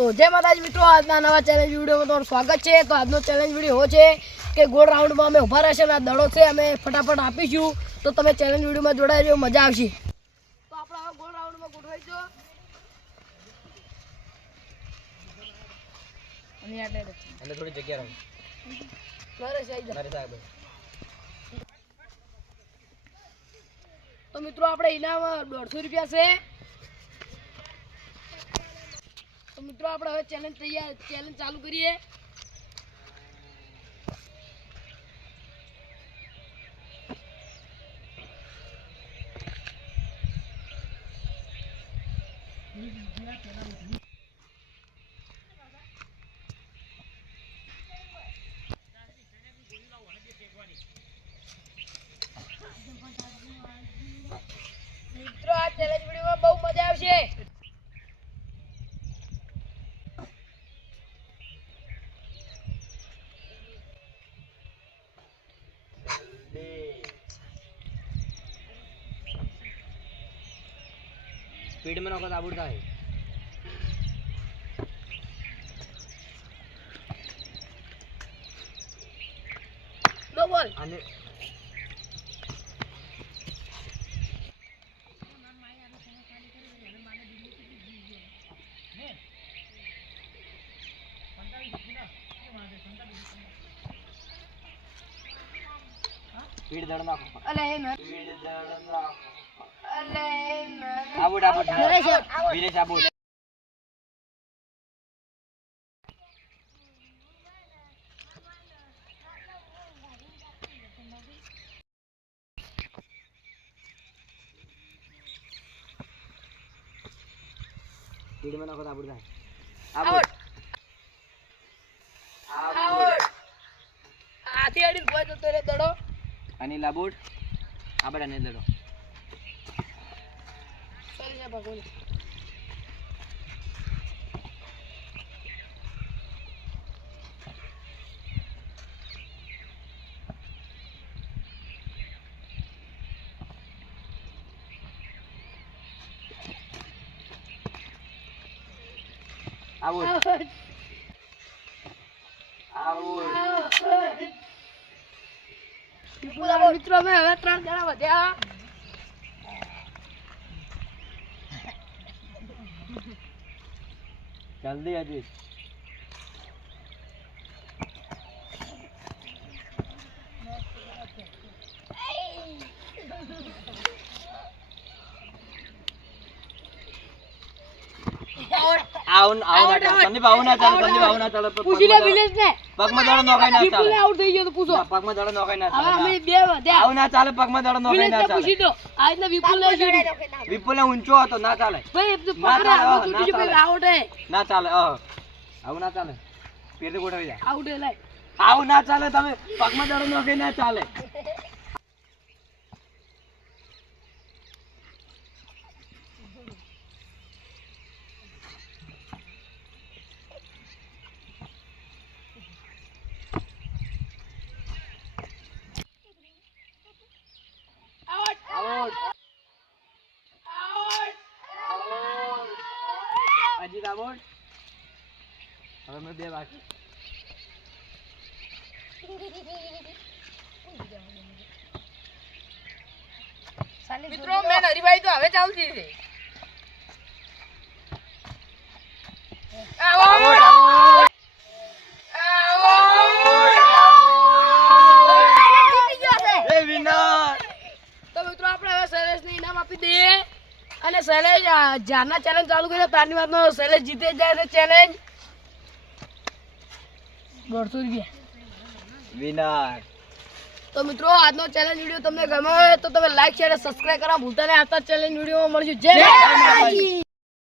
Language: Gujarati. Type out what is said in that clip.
તો જય માતાજી મિત્રો, આજના નવા ચેલેન્જ વિડીયોમાં તમારું સ્વાગત છે। તો આજનો ચેલેન્જ વિડીયો છે કે ગોળ રાઉન્ડમાં અમે ઊભા રહેશે અને આ દડો છે અમે ફટાફટ આપીશું। તો તમે ચેલેન્જ વિડીયોમાં જોડાઈ રહ્યો, મજા આવશે। તો આપણે હવે ગોળ રાઉન્ડમાં ગોઠવાઈશું અને આટલે થોડી જગ્યા રહો મારે સાહેબ। તો મિત્રો આપણે ઇનામ 150 રૂપિયા છે। તો મિત્રો આપણે હવે ચેલેન્જ ચાલુ કરીએ। મિત્રો આ ચેલેન્જ વિડીયોમાં બહુ મજા આવશે। स्पीड में नौका दाबूड़ था है दो बॉल आने स्पीड दौड़ना अले ना स्पीड दौड़ना अले ना आबूड आबूड वीरेश आबूड स्पीड में नौका दाबूड था आउट आउट आधी अड़ी बोय तो तेरे दड़ो अनिल आबूड आबूड अनिल दड़ो चल जा भगोल आबूड आबूड पूरा मित्रों में હવે 3 જણા વધ્યા। जल्दी अजीत आउन आउन संदीप आउन ना चल પૂછી લે વિલેશ ને પગમાં દડો નોખાઈ ના વિપુલ ચાલે આઉટ થઈ ગયો તો પૂછો। પગમાં દડો નોખાઈ ના હવે ચાલે અમે બે વધ્યા। આઉન ના ચાલે પગમાં દડો નોખાઈ વિલેશ ના ને ચાલે પૂછી દો આજના વિપુલ ને જોડી વિપુલે ઊંચો હતો ના ચાલે ભાઈ તો ના પકડા ચાલે, તો ટીચર ના આઉટ હે ના ચાલે આવું ના ચાલે પેર ગોઠવી જા આઉટ હે લાય આવું ના ચાલે તમે પગમાં દડો નોખાઈ ના ચાલે out out out Ajit out હવે મેં બે બાકી મિત્રો મેન હરીભાઈ તો હવે ચાલતી છે। આઉટ એ વિનર તો મિત્રો આપણે હવે શૈલેષને ઇનામ આપી દઈએ અને શૈલેષ જ્યારના ચેલેન્જ ચાલુ કર્યો ત્યારની વાતનો શૈલેષ જીતે જાય છે ચેલેન્જ 150 રૂપિયા। વિનર તો મિત્રો આજનો ચેલેન્જ વિડીયો તમને ગમ્યો હોય તો તમે લાઈક શેર અને સબસ્ક્રાઇબ કરવા ભૂલતા નહીં। આવતા ચેલેન્જ વિડીયોમાં મળીશું। જય માતાજી।